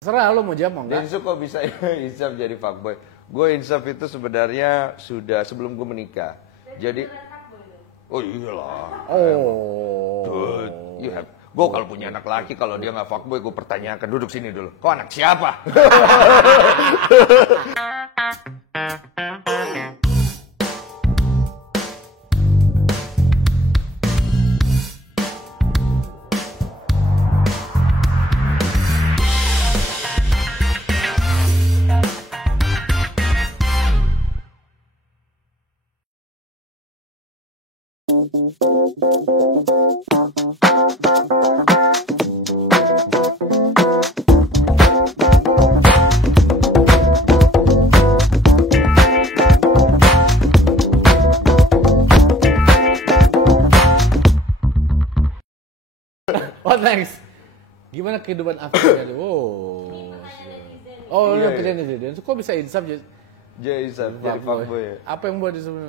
Serah lo mau jawab mau enggak? Densu kok bisa insaf jadi fuckboy? Gue insaf itu sebenarnya sudah sebelum gue menikah. Jadi, oh iyalah. Oh. Dude, you have. Gue kalau punya anak laki, kalau dia nggak fuckboy, gue pertanyakan, duduk sini dulu. Kau anak siapa? What next? Gimana kehidupan Afrika tuh? Oh, Iya, lo kerjaan di sini. Kok bisa insaf jadi Insaf jadi fuckboy. Apa yang buat disebut?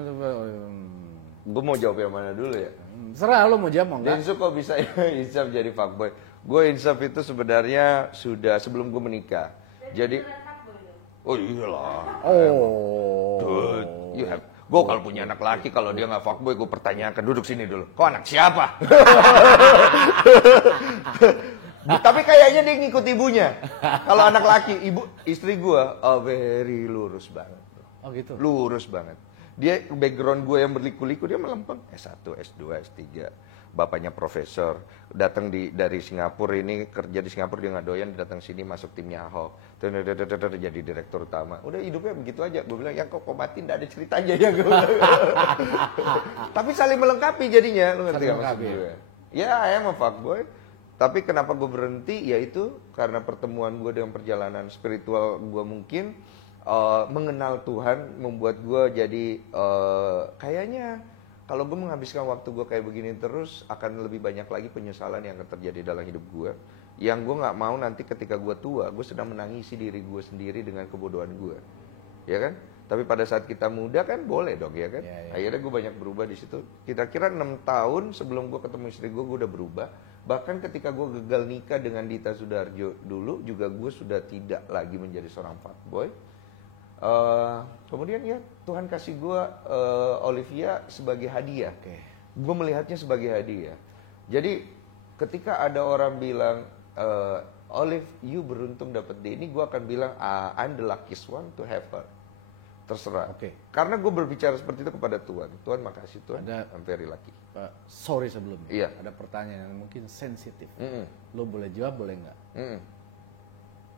Gue mau jawab yang mana dulu ya? Serah lo mau jawab mau enggak? Densu kok bisa insaf jadi fuckboy? Gue insaf itu sebenarnya sudah sebelum gue menikah. Jadi, oh iyalah. Oh. Dude, you have. Gue kalau punya anak laki, kalau dia nggak fuckboy, gue pertanyakan, duduk sini dulu. Kau anak siapa? Tapi kayaknya dia ngikut ibunya. Kalau anak laki, istri gue, very lurus banget. Oh gitu. Lurus banget. Dia background gue yang berliku-liku, dia melempeng. S1, S2, S3. Bapaknya profesor, datang dari Singapura, ini kerja di Singapura, dia nggak doyan, datang sini masuk timnya Ahok, jadi direktur utama. Udah hidupnya begitu aja. Gue bilang, ya kok mati nggak ada ceritanya ya gue. Tapi saling melengkapi jadinya, lu ngerti nggak maksud gue? Ya, I am a fuckboy. Tapi kenapa gue berhenti? Yaitu karena pertemuan gue dengan perjalanan spiritual gue mungkin mengenal Tuhan membuat gue jadi kayaknya kalau gue menghabiskan waktu gue kayak begini terus akan lebih banyak lagi penyesalan yang akan terjadi dalam hidup gue. Yang gue nggak mau nanti ketika gue tua, gue sedang menangisi diri gue sendiri dengan kebodohan gue, ya kan? Tapi pada saat kita muda kan boleh dong, ya kan? Ya. Akhirnya gue banyak berubah di situ. Kira-kira 6 tahun sebelum gue ketemu istri gue udah berubah. Bahkan ketika gue gagal nikah dengan Dita Sudarjo dulu, juga gue sudah tidak lagi menjadi seorang fuckboy. Kemudian ya Tuhan kasih gue Olivia sebagai hadiah. Gue melihatnya sebagai hadiah. Jadi ketika ada orang bilang Olive, you beruntung dapat dia ini, gue akan bilang I'm the luckiest one to have her. Terserah. Karena gue berbicara seperti itu kepada Tuhan. Tuhan makasih Tuhan. I'm very lucky. Sorry sebelumnya. Iya. Ada pertanyaan yang mungkin sensitif. Lo boleh jawab boleh nggak?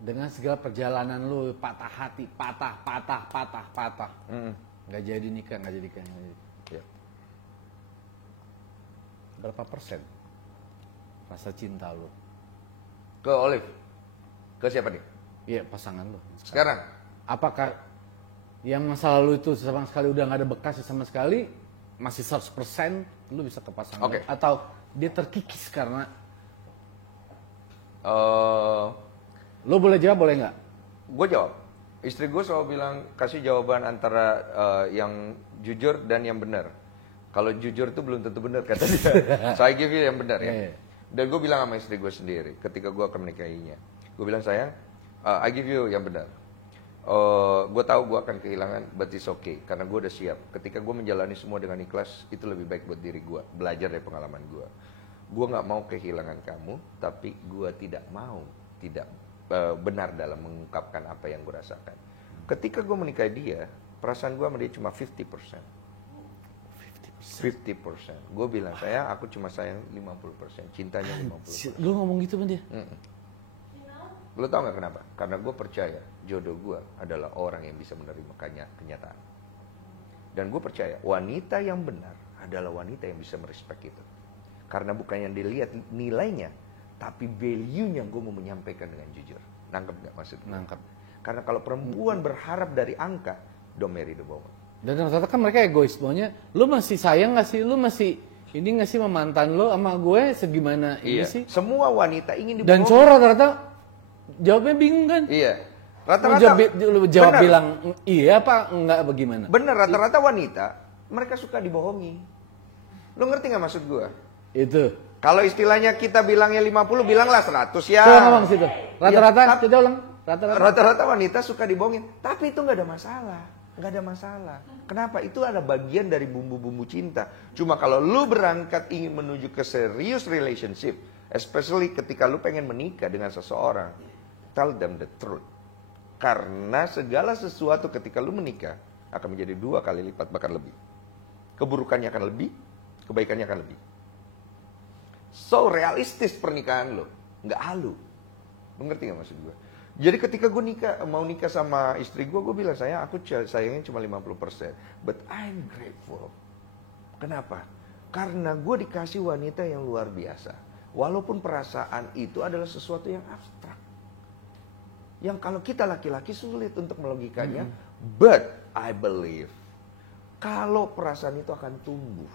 Dengan segala perjalanan lu patah hati, patah. Nggak jadi nikah. Ya. Berapa persen rasa cinta lu? Ke Olive? Ke siapa nih? Iya, pasangan lu. Sekarang? Apakah yang masa lalu itu sama sekali udah nggak ada bekas sama sekali, masih 100% lu bisa ke pasangan lu? Atau dia terkikis karena lo boleh jawab boleh nggak? Gue jawab. Istri gue selalu bilang kasih jawaban antara yang jujur dan yang benar. Kalau jujur itu belum tentu benar kata dia. So I give you yang benar ya. Dan gue bilang sama istri gue sendiri ketika gue akan menikahinya. Gue bilang sayang, I give you yang benar. Gue tahu gue akan kehilangan, but it's okay. Karena gue udah siap. Ketika gue menjalani semua dengan ikhlas, itu lebih baik buat diri gue. Belajar dari pengalaman gue. Gue nggak mau kehilangan kamu, tapi gue tidak benar dalam mengungkapkan apa yang gue rasakan. Ketika gue menikahi dia, perasaan gue sama dia cuma 50%. Gue bilang sayang, aku cuma sayang 50%, cintanya 50%. Lu ngomong gitu sama dia? Lu tau gak kenapa? Karena gue percaya jodoh gue adalah orang yang bisa menerima kenyataan. Dan gue percaya wanita yang benar adalah wanita yang bisa merespek itu. Karena bukan yang dilihat nilainya, tapi value-nya gue mau menyampaikan dengan jujur. Nangkep gak maksud gue? Nangkep. Karena kalau perempuan berharap dari angka, don't marry the woman. Dan ternyata kan mereka egois. Maunya, lu masih sayang gak sih? Lu masih ini gak sih sama mantan lu sama gue segimana ini sih? Semua wanita ingin dibohongi. Dan cowok rata-rata jawabnya bingung kan? Iya. Rata-rata lu jawab bilang iya apa enggak bagaimana? Bener, rata-rata wanita mereka suka dibohongi. Lu ngerti gak maksud gue? Itu. Kalau istilahnya kita bilangnya 50, bilanglah 100 ya. Coba ngomong situ. Rata-rata, Ya, kita ulang. Rata-rata wanita suka dibohongin. Tapi itu nggak ada masalah. Nggak ada masalah. Kenapa? Itu ada bagian dari bumbu-bumbu cinta. Cuma kalau lu berangkat ingin menuju ke serius relationship, especially ketika lu pengen menikah dengan seseorang, tell them the truth. Karena segala sesuatu ketika lu menikah akan menjadi 2 kali lipat bahkan lebih. Keburukannya akan lebih, kebaikannya akan lebih. So realistis pernikahan lo, nggak halu. Lo ngerti nggak maksud gue? Jadi ketika gue mau nikah sama istri gue bilang aku sayangnya cuma 50%. But I'm grateful. Kenapa? Karena gue dikasih wanita yang luar biasa. Walaupun perasaan itu adalah sesuatu yang abstrak. Yang kalau kita laki-laki sulit untuk melogikanya. But I believe kalau perasaan itu akan tumbuh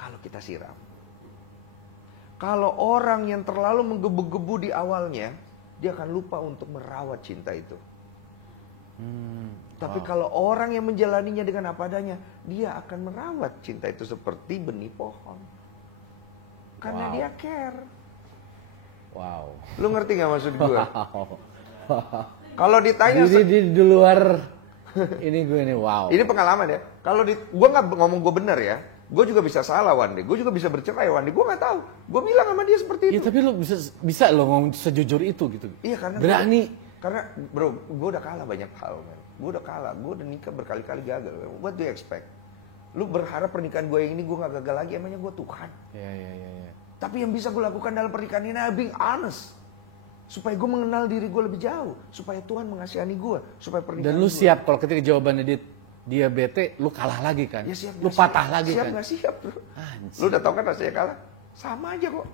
kalau kita siram. Kalau orang yang terlalu menggebu-gebu di awalnya, dia akan lupa untuk merawat cinta itu. Tapi kalau orang yang menjalaninya dengan apa adanya, dia akan merawat cinta itu seperti benih pohon. Karena dia care. Wow. Lu ngerti gak maksud gue? Kalau ditanya... Di luar ini gue nih, wow. Ini pengalaman ya. Kalau gue gak ngomong gue bener ya. Gue juga bisa salah one day, gue juga bisa bercerai one day, gue gak tahu. Gue bilang sama dia seperti itu. Iya tapi lo bisa lo ngomong sejujur itu gitu. Iya karena berani. Karena bro, gue udah kalah banyak hal, man. Gue udah kalah, gue udah nikah berkali-kali gagal. What do you expect? Lu berharap pernikahan gue yang ini gue gak gagal lagi, emangnya gue Tuhan? Iya. Tapi yang bisa gue lakukan dalam pernikahan ini adalah being honest. Supaya gue mengenal diri gue lebih jauh. Supaya Tuhan mengasihani gue. Supaya pernikahan dan lu gue. siap kalau ketika jawabannya dia bete, lu kalah lagi kan? Ya, siap, lu patah siap. lagi siap, kan? Siap gak siap bro? Anjir. Lu udah tau kan rasanya kalah? Sama aja kok.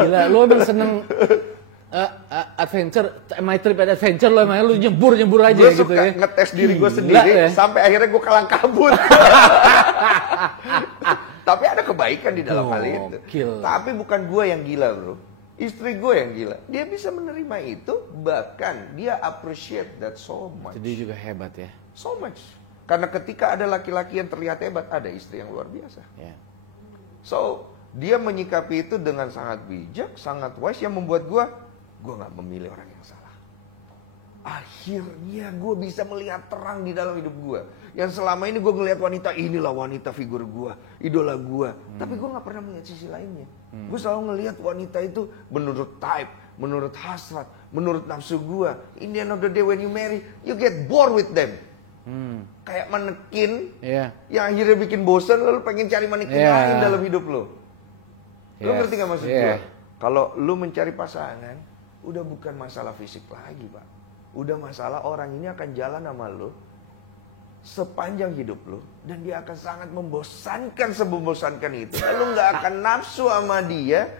Gila, lu emang seneng adventure, my trip adventure lo emang lu nyembur aja Gue gitu suka ya. ngetes diri gue sendiri ya? sampai akhirnya gue kalang kabut. Tapi ada kebaikan di dalam hal itu. Tapi bukan gue yang gila bro. Istri gue yang gila. Dia bisa menerima itu, bahkan dia appreciate that so much. Jadi juga hebat ya. So much. Karena ketika ada laki-laki yang terlihat hebat, ada istri yang luar biasa. Yeah. So, dia menyikapi itu dengan sangat bijak, sangat wise, yang membuat gue gak memilih orang yang salah. Akhirnya gue bisa melihat terang di dalam hidup gue. Yang selama ini gue ngelihat wanita, inilah wanita figur gue, idola gue. Tapi gue gak pernah melihat sisi lainnya. Gue selalu ngelihat wanita itu menurut type, menurut hasrat, menurut nafsu gue. In the end of the day when you marry, you get bored with them. Kayak manekin yang akhirnya bikin bosan, lalu pengen cari manekin lain dalam hidup lo. Lo ngerti gak maksud gue? Kalau lo mencari pasangan, udah bukan masalah fisik lagi pak. Udah masalah orang ini akan jalan sama lo sepanjang hidup lo, dan dia akan sangat membosankan semembosankan itu. Dan lo gak akan nafsu sama dia,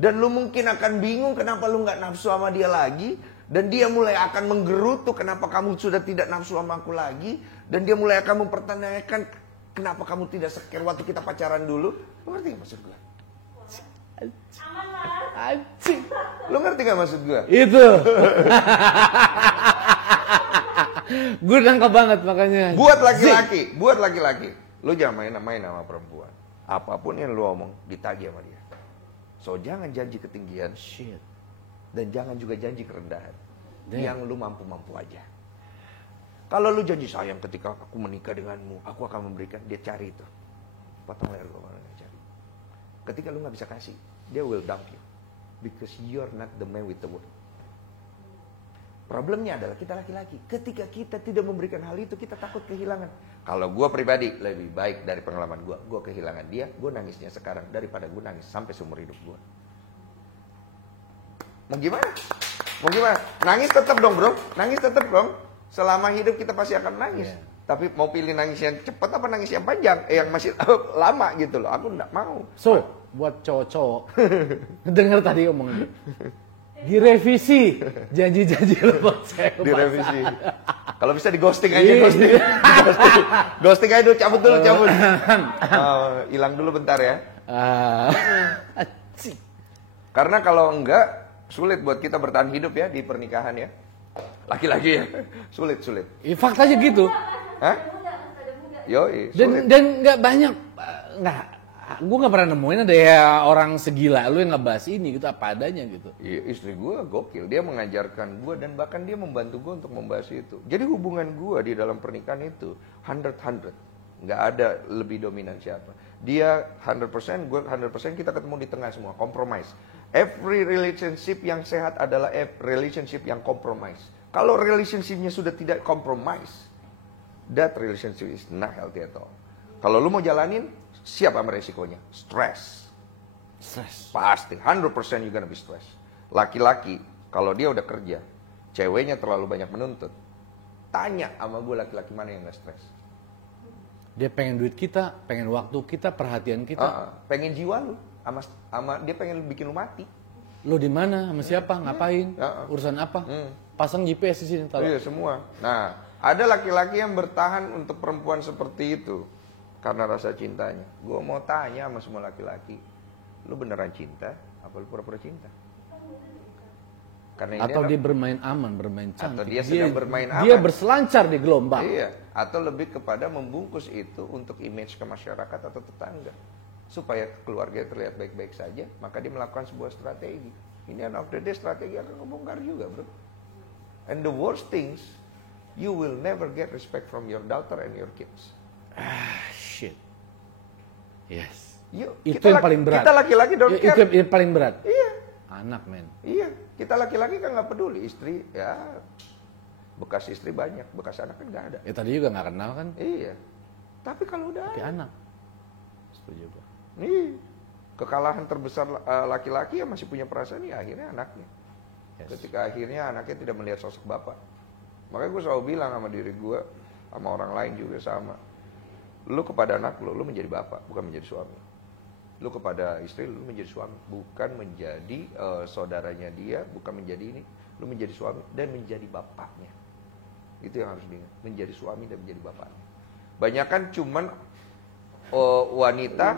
dan lo mungkin akan bingung kenapa lo gak nafsu sama dia lagi. Dan dia mulai akan menggerutu kenapa kamu sudah tidak nafsu sama aku lagi. Dan dia mulai akan mempertanyakan kenapa kamu tidak seker waktu kita pacaran dulu. Lo ngerti gak maksud gue? Anjing. Lo ngerti gak maksud gue? Itu. Gue nangkep banget makanya. Buat laki-laki, lo jangan main sama perempuan. Apapun yang lo omong ditagih sama dia. So jangan janji ketinggian. Shit. Dan jangan juga janji kerendahan. Yang lu mampu-mampu aja. Kalau lu janji sayang ketika aku menikah denganmu, aku akan memberikan, dia cari itu. Potong leher gue malah gak cari. Ketika lu gak bisa kasih, dia will dump you. Because you're not the man with the word. Problemnya adalah kita laki-laki. Ketika kita tidak memberikan hal itu, kita takut kehilangan. Kalau gue pribadi, lebih baik dari pengalaman gue kehilangan dia, gue nangisnya sekarang daripada gue nangis sampai seumur hidup gue. Mau gimana? Nangis tetap dong bro. Nangis tetap dong. Selama hidup kita pasti akan nangis. Tapi mau pilih nangis yang cepat apa nangis yang panjang? Yang masih lama gitu loh. Aku enggak mau. So, buat cowok-cowok. Dengar tadi omongan. Direvisi janji-janji lo buat saya. Direvisi. Kalau bisa di ghosting aja, ghosting aja dulu, cabut. Hilang dulu bentar ya. Karena kalau enggak, sulit buat kita bertahan hidup ya di pernikahan ya. Laki-laki ya, sulit. Faktanya gitu. Hah? Yoi, sulit. Dan nggak banyak, Gue nggak pernah nemuin ada ya orang segila lu yang ngebahas ini gitu apa adanya gitu. Iya, istri gue gokil, dia mengajarkan gue dan bahkan dia membantu gue untuk membahas itu. Jadi hubungan gue di dalam pernikahan itu 100-100, nggak ada lebih dominan siapa. Dia 100%, gue 100%, kita ketemu di tengah semua, compromise. Every relationship yang sehat adalah relationship yang compromise. Kalau relationshipnya sudah tidak compromise, that relationship is not healthy at all. Kalau lu mau jalanin, siap sama resikonya, stress. Pasti, 100% you're gonna be stress. Laki-laki, kalau dia udah kerja, ceweknya terlalu banyak menuntut, tanya sama gue laki-laki mana yang gak stress. Dia pengen duit kita, pengen waktu kita, perhatian kita. Pengen jiwa lu, sama dia pengen bikin lu mati. Lu di mana, sama siapa, ngapain, urusan apa? Pasang GPS di sini. Iya semua. Nah, ada laki-laki yang bertahan untuk perempuan seperti itu karena rasa cintanya. Gue mau tanya sama semua laki-laki, lu beneran cinta, apa lu pura-pura cinta? Karena atau dia bermain aman, bermain cantik. Atau dia sedang bermain aman. Dia berselancar di gelombang. Iya. Atau lebih kepada membungkus itu untuk image ke masyarakat atau tetangga. Supaya keluarga terlihat baik-baik saja, maka dia melakukan sebuah strategi. Ini end of the day strategi akan kebongkar juga, bro. And the worst things, you will never get respect from your daughter and your kids. Shit. Yes. Itu yang paling berat. Kita laki-laki don't care. Itu yang paling berat. Iya. Anak, men. Iya. Kita laki-laki kan nggak peduli. Istri, ya bekas istri banyak, bekas anak kan nggak ada. Ya tadi juga nggak kenal kan? Iya. Tapi kalau udah tapi anak. Setuju gua. Nih, kekalahan terbesar laki-laki yang masih punya perasaan ya akhirnya anaknya. Yes. Ketika akhirnya anaknya tidak melihat sosok bapak. Makanya gue selalu bilang sama diri gue, sama orang lain juga sama. Lu kepada anak lu menjadi bapak, bukan menjadi suami. Lu kepada istri lu menjadi suami, bukan menjadi saudaranya dia, bukan menjadi ini. Lu menjadi suami dan menjadi bapaknya. Itu yang harus diingat, menjadi suami dan menjadi bapaknya. Banyakan cuman wanita,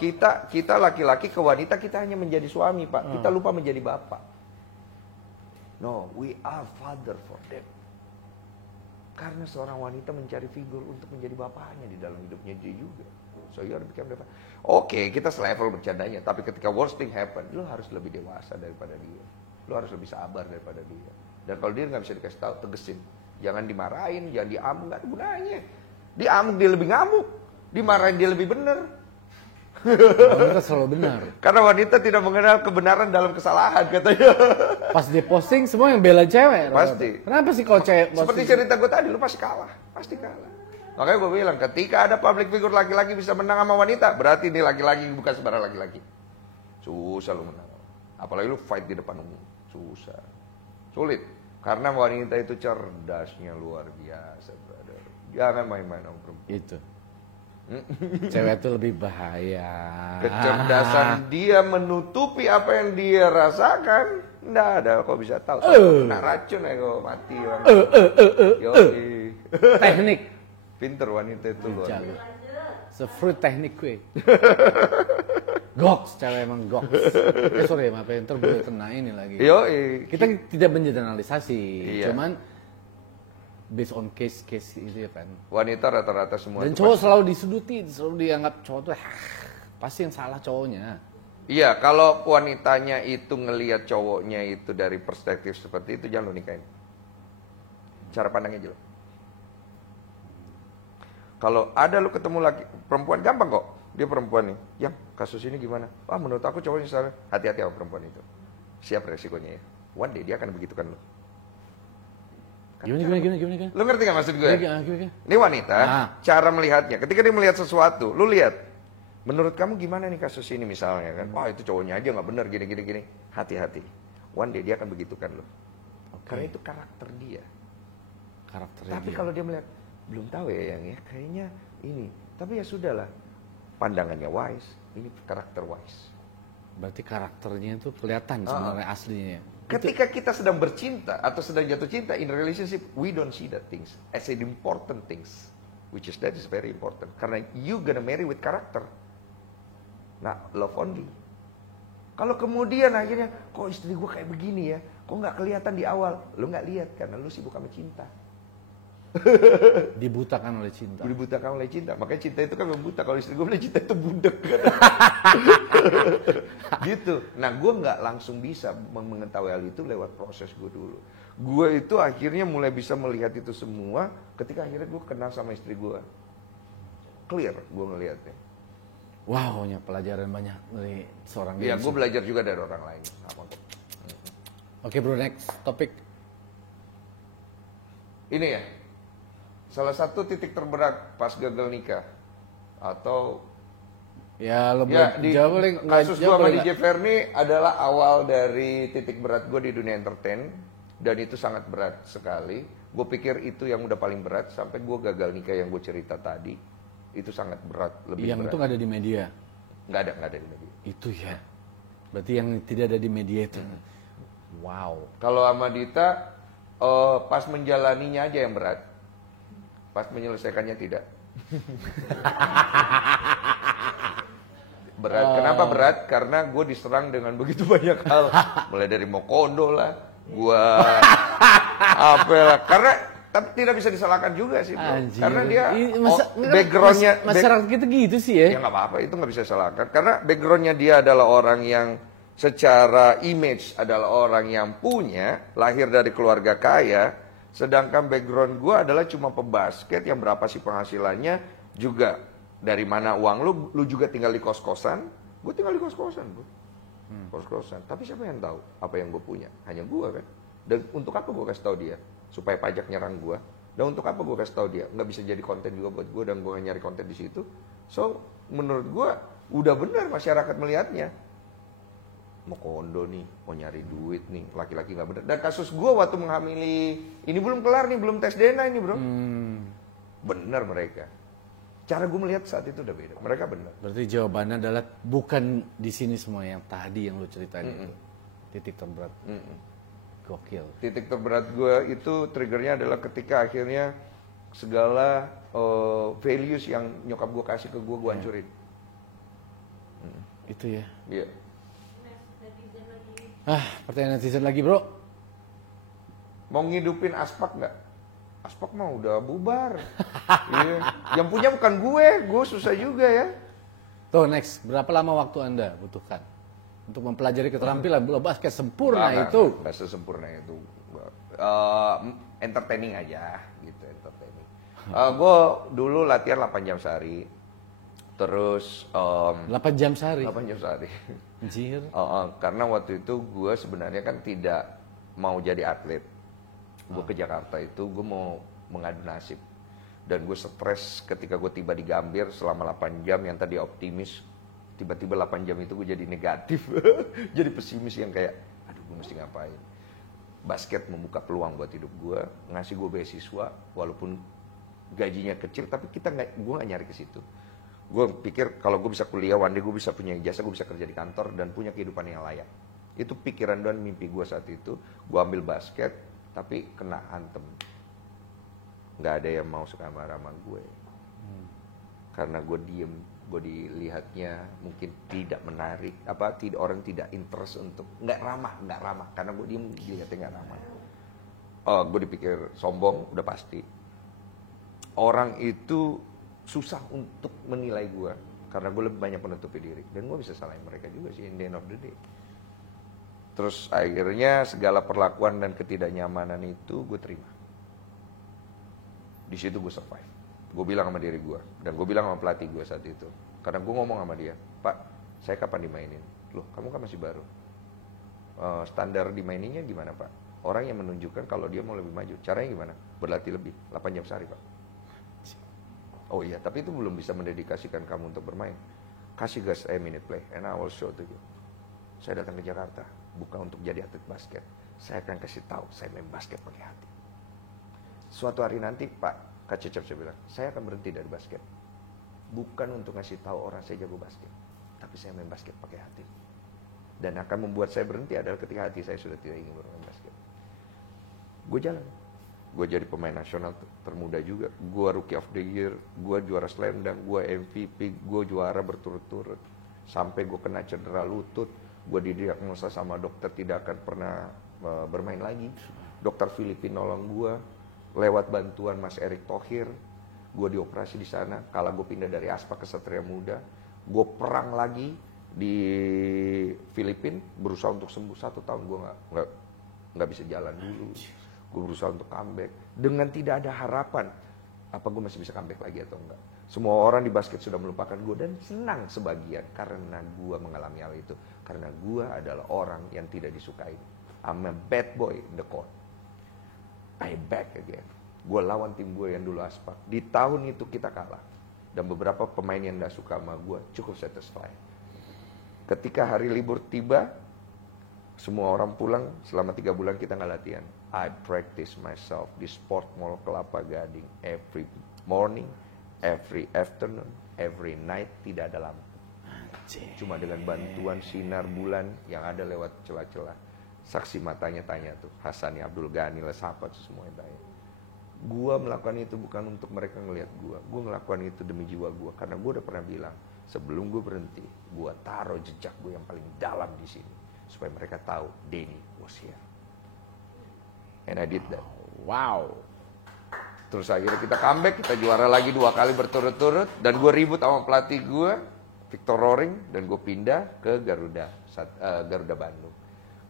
kita laki-laki ke wanita kita hanya menjadi suami, Pak. Kita lupa menjadi bapak. No, we are father for them. Karena seorang wanita mencari figur untuk menjadi bapaknya di dalam hidupnya dia juga. So you harus become bapak. Oke, kita selevel bercandanya, tapi ketika worst thing happen, lu harus lebih dewasa daripada dia. Lu harus lebih sabar daripada dia. Dan kalau dia nggak bisa dikasih tahu, tegesin. Jangan dimarahin, jangan diamuk, nggak ada gunanya. Diamuk dia lebih ngamuk, dimarahin dia lebih benar. Wanita selalu benar. Karena wanita tidak mengenal kebenaran dalam kesalahan katanya. Pas dia posting semua yang bela cewek. Pasti. Kenapa sih kalau cewek posting? Seperti cerita gue tadi, lu pasti kalah. Pasti kalah. Makanya gue bilang, ketika ada public figure laki-laki bisa menang sama wanita, berarti ini laki-laki bukan sembarang laki-laki. Susah lu menang. Apalagi lu fight di depan umum. Susah. Sulit. Karena wanita itu cerdasnya luar biasa, brother. Jangan main-main sama perempuan. Itu. Cewek itu lebih bahaya. Kecerdasan dia menutupi apa yang dia rasakan. Nggak ada kok bisa tahu. Kena racun ya kok mati orang. Yoi. Teknik. Pinter wanita itu luar biasa. Se-fruit teknik gue. Goks, cewek emang goks. Sorry maaf ya, ntar gue kena ini lagi. Yoi. Kita tidak mengeneralisasi. Iya. Cuman based on case itu ya kan. Wanita rata-rata semua. Dan cowok selalu disuduti, selalu dianggap cowok tuh pasti yang salah cowoknya. Iya, kalau wanitanya itu ngelihat cowoknya itu dari perspektif seperti itu, jangan lo nikahin. Cara pandangnya jelek. Kalau ada lo ketemu laki perempuan, gampang kok. Dia perempuan nih, yang kasus ini gimana? Wah, menurut aku cowoknya salah. Hati-hati sama perempuan itu. Siap resikonya ya. One day dia akan begitukan lo. Gimana? Lu ngerti gak maksud gue? Gimana? Ini wanita, cara melihatnya. Ketika dia melihat sesuatu, lu lihat. Menurut kamu gimana nih kasus ini misalnya kan? Wah itu cowoknya aja gak benar gini. Hati-hati. One day dia akan begitukan lo. Karena itu karakter dia. Tapi kalau dia melihat, belum tahu ya yang ya, kayaknya ini. Tapi ya sudahlah. Pandangannya wise, ini karakter wise. Berarti karakternya itu kelihatan sebenarnya aslinya. Ketika kita sedang bercinta atau sedang jatuh cinta in a relationship, we don't see that things as an important things, which is that is very important. Karena you gonna marry with character, nah love only. Kalau kemudian akhirnya, kok istri gue kayak begini ya, kok nggak kelihatan di awal, lu nggak lihat karena lu sibuk sama cinta. Dibutakan oleh cinta. Dibutakan oleh cinta. Makanya cinta itu kan membuta. Kalau istri gue bilang cinta itu budak. Gitu. Nah gue nggak langsung bisa mengetahui hal itu lewat proses gue dulu. Gue itu akhirnya mulai bisa melihat itu semua ketika akhirnya gue kenal sama istri gue. Clear gue ngelihatnya. Wow, banyak pelajaran banyak dari seorang Iya, gue belajar juga dari orang lain. Sama kok. Oke bro, next topik. Ini ya, salah satu titik terberat pas gagal nikah. Atau Ya lo ya, di jawab boleh. kasus gue Jawab sama boleh DJ Verni adalah awal dari titik berat gue di dunia entertain. Dan itu sangat berat sekali. Gue pikir itu yang udah paling berat. Sampai gue gagal nikah yang gue cerita tadi. Itu sangat berat, lebih yang berat. itu nggak ada di media. Nggak ada di media. Itu ya. Berarti yang tidak ada di media itu. Wow. Kalau sama Dita, pas menjalaninya aja yang berat. Pas menyelesaikannya tidak. Berat. Kenapa berat? Karena gue diserang dengan begitu banyak hal. Mulai dari mau kondo lah. Gue apa lah. Karena tapi tidak bisa disalahkan juga sih bro. Anjir. Karena dia backgroundnya masyarakat kita gitu sih ya. Ya nggak apa-apa, itu nggak bisa disalahkan. Karena backgroundnya dia adalah orang yang secara image adalah orang yang punya, lahir dari keluarga kaya. Sedangkan background gue adalah cuma pebasket yang berapa sih penghasilannya. Juga dari mana uang lu juga tinggal di kos-kosan. Gue tinggal di kos-kosan bro. Kos-kosan. Tapi siapa yang tahu apa yang gue punya? Hanya gue kan. Dan untuk apa gue kasih tahu dia? Supaya pajak nyerang gue. Dan untuk apa gue kasih tahu dia? Nggak bisa jadi konten juga buat gue dan gue nggak nyari konten di situ. So menurut gue udah benar masyarakat melihatnya. Mau kondo nih, mau nyari duit nih, laki-laki nggak benar. Dan kasus gue waktu menghamili, ini belum kelar nih, belum tes DNA ini bro. Benar mereka. Cara gue melihat saat itu udah beda. Mereka benar. Berarti jawabannya adalah bukan di sini semua yang tadi yang lu ceritain itu. Titik terberat. Gokil. Titik terberat gue itu triggernya adalah ketika akhirnya segala values yang nyokap gue kasih ke gue hancurin. Itu ya. Iya. Pertanyaan netizen lagi bro. Mau ngidupin Aspak nggak? Aspak mah udah bubar. Iya. Yang punya bukan gue susah juga ya. Tuh next, berapa lama waktu Anda butuhkan untuk mempelajari keterampilan bola basket sempurna itu? Nggak sesempurna itu. Entertaining aja gitu, entertaining. Gue dulu latihan 8 jam sehari. Terus 8 jam sehari? 8 jam sehari. Anjir. Karena waktu itu gue sebenarnya kan tidak mau jadi atlet. Gue ke Jakarta itu gue mau mengadu nasib. Dan gue stres ketika gue tiba di Gambir selama 8 jam yang tadi optimis. Tiba-tiba 8 jam itu gue jadi negatif. Jadi pesimis yang kayak, aduh gue mesti ngapain. Basket membuka peluang buat hidup gue. Ngasih gue beasiswa walaupun gajinya kecil. Tapi gue gak nyari ke situ. Gue pikir kalau gue bisa kuliah, one day gue bisa punya ijazah, gue bisa kerja di kantor dan punya kehidupan yang layak. Itu pikiran dan mimpi gue saat itu. Gue ambil basket, tapi kena hantem. Gak ada yang mau suka sama gue. Karena gue diem, gue dilihatnya mungkin tidak menarik, orang tidak interest untuk, nggak ramah. Karena gue diem, dilihatnya nggak ramah. Gue dipikir sombong, udah pasti. Orang itu susah untuk menilai gue karena gue lebih banyak menutupi diri dan gue bisa salahin mereka juga sih in the end of the day. Terus akhirnya segala perlakuan dan ketidaknyamanan itu gue terima. Di situ gue survive. Gue bilang sama diri gue dan gue bilang sama pelatih gue saat itu karena gue ngomong sama dia, Pak, saya kapan dimainin? Loh, kamu kan masih baru. Standar dimaininnya gimana Pak? Orang yang menunjukkan kalau dia mau lebih maju. Caranya gimana? Berlatih lebih 8 jam sehari Pak. Oh iya, tapi itu belum bisa mendedikasikan kamu untuk bermain. Kasih gas minute play, and I will show to you. Saya datang ke Jakarta, bukan untuk jadi atlet basket. Saya akan kasih tahu, saya main basket pakai hati. Suatu hari nanti, Pak, Kak Cecep saya bilang, saya akan berhenti dari basket. Bukan untuk ngasih tahu orang saya jago basket, tapi saya main basket pakai hati. Dan akan membuat saya berhenti adalah ketika hati saya sudah tidak ingin bermain basket. Gue jalan. Gue jadi pemain nasional termuda juga. Gue rookie of the year, gue juara slam dunk, gue MVP, gue juara berturut-turut. Sampai gue kena cedera lutut, gue didiagnosa sama dokter tidak akan pernah bermain lagi. Dokter Filipina nolong gue. lewat bantuan Mas Erick Thohir, gue dioperasi di sana. Kala gue pindah dari Aspak ke Satria Muda, gue perang lagi di Filipina, berusaha untuk sembuh 1 tahun. Gue nggak bisa jalan dulu. Gue berusaha untuk comeback dengan tidak ada harapan. Apa gue masih bisa comeback lagi atau enggak? Semua orang di basket sudah melupakan gue dan senang sebagian karena gue mengalami hal itu. Karena gue adalah orang yang tidak disukai. I'm a bad boy in the court. I back again. Gue lawan tim gue yang dulu Aspak. Di tahun itu kita kalah. Dan beberapa pemain yang gak suka sama gue cukup satisfied. Ketika hari libur tiba, semua orang pulang, selama 3 bulan kita gak latihan. I practice myself di Sport Mall Kelapa Gading. Every morning, every afternoon, every night, tidak ada lampu. Cuma dengan bantuan sinar bulan yang ada lewat celah-celah. Saksi matanya tanya tuh, Hasani Abdul Ghani lah, siapa tuh semua yang tanya. Gua melakukan itu bukan untuk mereka ngelihat gua melakukan itu demi jiwa gua, karena gua udah pernah bilang, sebelum gua berhenti, gua taruh jejak gua yang paling dalam di sini, supaya mereka tahu Denny was here. And I did that. Wow. Terus akhirnya kita comeback, kita juara lagi 2 kali berturut-turut, dan gua ribut sama pelatih gua, Victor Roring, dan gua pindah ke Garuda Bandung.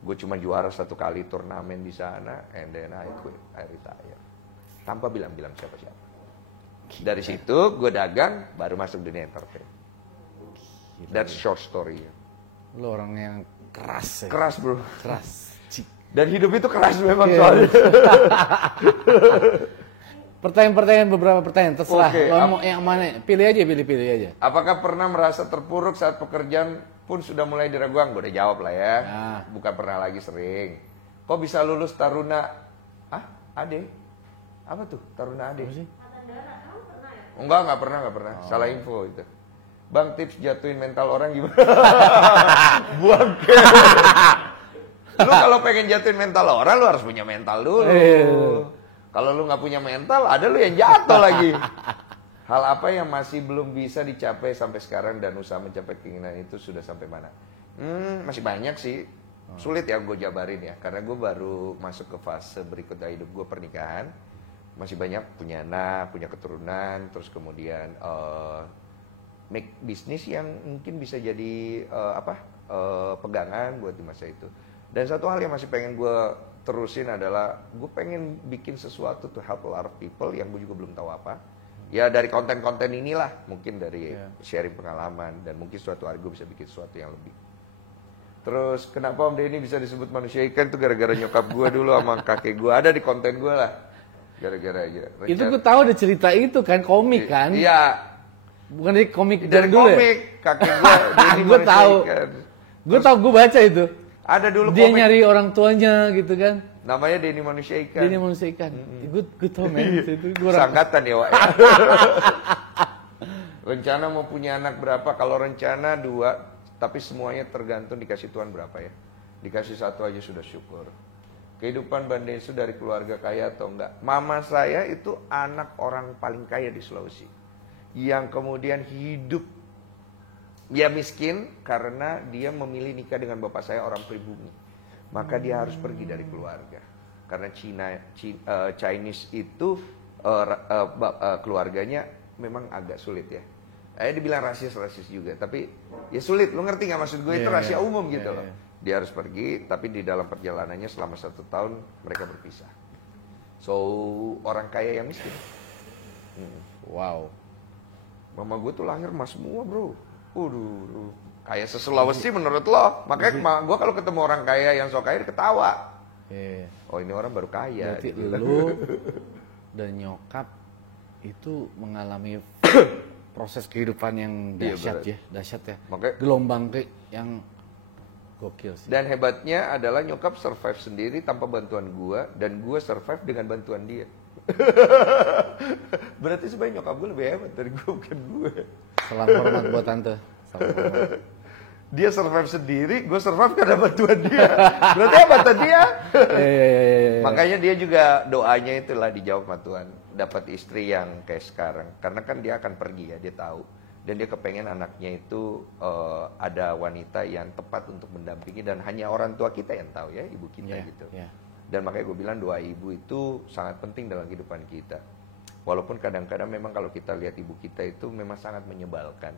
Gue cuma juara 1 kali turnamen di sana, and then I quit, I retire. Tanpa bilang-bilang siapa-siapa. Dari situ gue dagang, baru masuk dunia entertain. That's short story. Lo orang yang keras ya? Keras bro. Keras. Dan hidup itu keras memang soalnya. Pertanyaan-pertanyaan, beberapa pertanyaan, terserah. Okay, lo mau yang mana? Pilih aja. Apakah pernah merasa terpuruk saat pekerjaan pun sudah mulai diragukan? Gue udah jawab lah ya. Nah. Bukan pernah lagi, sering. Kok bisa lulus Taruna? Ade? Apa tuh Taruna Ade? Enggak pernah. Oh. Salah info itu. Bang, tips jatuhin mental orang gimana? Buang. Lu kalau pengen jatuhin mental orang, lu harus punya mental dulu. Kalau lu nggak punya mental, ada lu yang jatuh lagi. Hal apa yang masih belum bisa dicapai sampai sekarang dan usaha mencapai keinginan itu sudah sampai mana? Masih banyak sih. Sulit ya gue jabarin ya. Karena gue baru masuk ke fase berikutnya hidup gue, pernikahan. Masih banyak punya anak, punya keturunan. Terus kemudian make bisnis yang mungkin bisa jadi pegangan buat di masa itu. Dan satu hal yang masih pengen gue terusin adalah gue pengen bikin sesuatu to help a lot of people yang gue juga belum tahu apa. Ya dari konten-konten inilah, mungkin dari sharing pengalaman, dan mungkin suatu hari gue bisa bikin sesuatu yang lebih. Terus kenapa Om Denny bisa disebut manusia ikan tuh gara-gara nyokap gue dulu sama kakek gue, ada di konten gue lah. Gara-gara aja. Itu gue tahu ada cerita itu kan, komik kan? Iya. Bukan dari komik dari dulu komik, ya? Kakek gue Denny gue tahu. Gue tahu, gue baca itu. Ada dulu dia komik. Nyari orang tuanya gitu kan. Namanya Denny Manusia Ikan. Denny Manusia Ikan. Gue tau men. Sangkatan ya Wak. Rencana mau punya anak berapa? Kalau rencana 2, tapi semuanya tergantung dikasih Tuhan berapa ya. Dikasih 1 aja sudah syukur. Kehidupan Bang Denny dari keluarga kaya atau enggak? Mama saya itu anak orang paling kaya di Sulawesi. Yang kemudian hidup dia miskin karena dia memilih nikah dengan bapak saya orang pribumi. Maka dia harus pergi dari keluarga. Karena Chinese itu keluarganya memang agak sulit ya. Dibilang rasis juga, tapi ya sulit. Lu ngerti nggak maksud gue? Itu rahasia umum gitu loh. Dia harus pergi, tapi di dalam perjalanannya selama 1 tahun mereka berpisah. So orang kaya yang miskin. Wow. Mama gue tuh lahir emas semua bro. Kayak se-Sulawesi menurut lo. Makanya gue kalau ketemu orang kaya yang sok kaya ketawa. Oh ini orang baru kaya. Berarti gitu. Lu dan nyokap itu mengalami proses kehidupan yang dahsyat ya. Makanya gelombang yang gokil sih. Dan hebatnya adalah nyokap survive sendiri tanpa bantuan gue, dan gue survive dengan bantuan dia. Berarti sebenarnya nyokap gue lebih hebat dari gue, bukan gue. Salam hormat buat tante. Dia survive sendiri, gue survive karena bantuan dia. Berarti hebat dia. Makanya dia juga doanya itulah dijawab sama Tuhan. Dapat istri yang kayak sekarang. Karena kan dia akan pergi ya, dia tahu. Dan dia kepengen anaknya itu ada wanita yang tepat untuk mendampingi. Dan hanya orang tua kita yang tahu ya, ibu kita gitu. Dan makanya gue bilang doa ibu itu sangat penting dalam kehidupan kita. Walaupun kadang-kadang memang kalau kita lihat ibu kita itu memang sangat menyebalkan,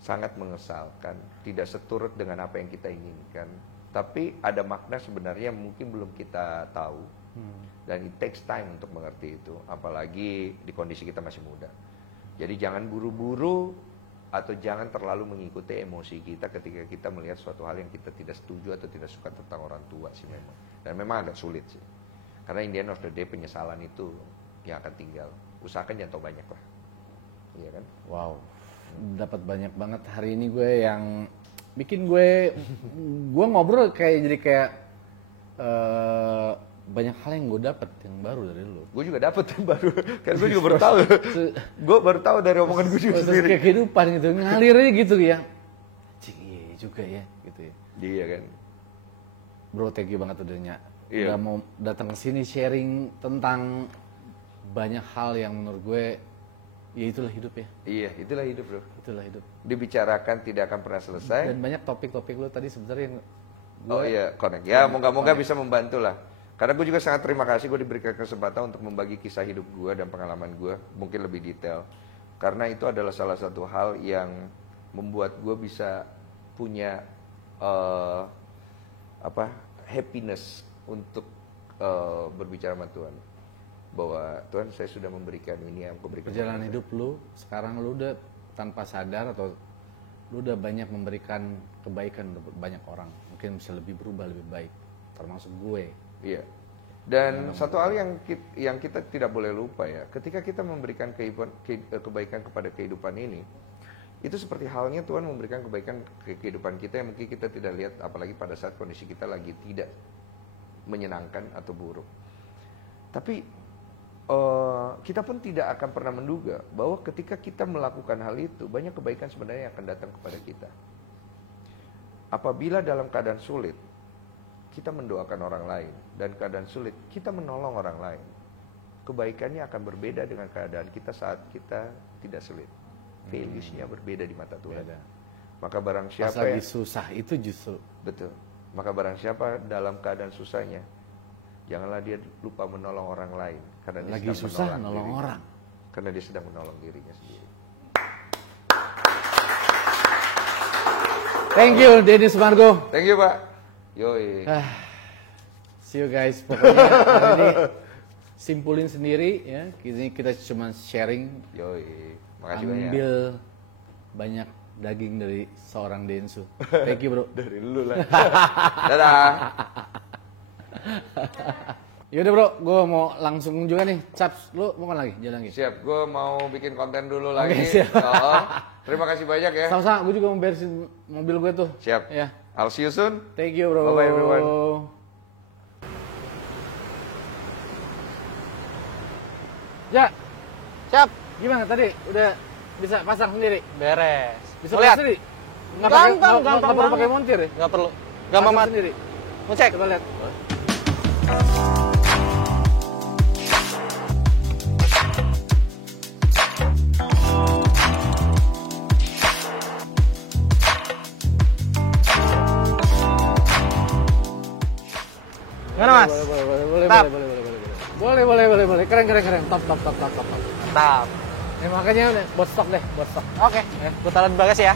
sangat mengesalkan, tidak seturut dengan apa yang kita inginkan. Tapi ada makna sebenarnya mungkin belum kita tahu. Dan it takes time untuk mengerti itu. Apalagi di kondisi kita masih muda. Jadi jangan buru-buru atau jangan terlalu mengikuti emosi kita ketika kita melihat suatu hal yang kita tidak setuju atau tidak suka tentang orang tua sih memang. Dan memang agak sulit sih. Karena in the end of the day penyesalan itu yang akan tinggal. Usahakan jangan tahu banyak lah. Iya kan? Wow. Dapat banyak banget hari ini gue yang bikin gue ngobrol kayak banyak hal yang gue dapat yang baru dari lu. Gue juga dapat yang baru, kan gue juga baru tahu. Gue baru tahu dari omongan gue juga sendiri. Kayak kehidupan gitu, ngalirnya gitu ya. Cik, iya juga ya, gitu ya. Iya kan. Bro, thank you banget udahnya. Iya. Udah mau datang ke sini sharing tentang banyak hal yang menurut gue, ya itulah hidup ya. Iya, itulah hidup bro. Itulah hidup. Dibicarakan tidak akan pernah selesai. Dan banyak topik-topik lu tadi sebenarnya yang oh iya, connect. Ya, moga-moga bisa membantu lah. Karena gue juga sangat terima kasih gue diberikan kesempatan untuk membagi kisah hidup gue dan pengalaman gue, mungkin lebih detail. Karena itu adalah salah satu hal yang membuat gue bisa punya happiness untuk berbicara sama Tuhan. Bahwa Tuhan, saya sudah memberikan ini yang aku berikan. Perjalanan hidup lu, sekarang lu udah tanpa sadar atau lu udah banyak memberikan kebaikan untuk banyak orang. Mungkin bisa lebih berubah, lebih baik. Termasuk gue. Iya. Dan satu hal yang kita tidak boleh lupa ya, ketika kita memberikan kebaikan kepada kehidupan ini, itu seperti halnya Tuhan memberikan kebaikan ke kehidupan kita yang mungkin kita tidak lihat, apalagi pada saat kondisi kita lagi tidak menyenangkan atau buruk. Tapi kita pun tidak akan pernah menduga bahwa ketika kita melakukan hal itu, banyak kebaikan sebenarnya akan datang kepada kita. Apabila dalam keadaan sulit, kita mendoakan orang lain, dan keadaan sulit, kita menolong orang lain. Kebaikannya akan berbeda dengan keadaan kita saat kita tidak sulit. Values-nya berbeda di mata Tuhan. Beda. Maka barang siapa pas lagi susah itu justru. Betul. Maka barang siapa dalam keadaan susahnya, janganlah dia lupa menolong orang lain. Karena dia lagi susah menolong orang. Karena dia sedang menolong dirinya sendiri. Thank you, Denny Sumargo. Thank you, Pak. Yoi. See you guys. Pokoknya hari ini simpulin sendiri ya. Ini kita cuma sharing. Yoi. Makasih ambil banyak daging dari seorang Densu. Thank you bro. Dari lu lah. Dadah. Yaudah bro, gue mau langsung juga nih. Caps, lu mau kan lagi? Jalan lagi? Siap, gue mau bikin konten dulu lagi. Siap. Terima kasih banyak ya. Sama-sama, gue juga mau beresin mobil gue tuh. Siap. Ya. I'll see you soon. Thank you bro. Bye-bye everyone. Ya, siap. Gimana tadi? Udah bisa pasang sendiri? Beres. Bisa pasang sendiri? Gampang perlu pakai montir ya? Nggak perlu. Gampang banget. Sendiri. Mau cek? Coba lihat. Gimana mas? Boleh. Keren. Top. Mantap. Ya, makanya buat stok deh, buat stok. Oke, gue taruh di bagasi ya.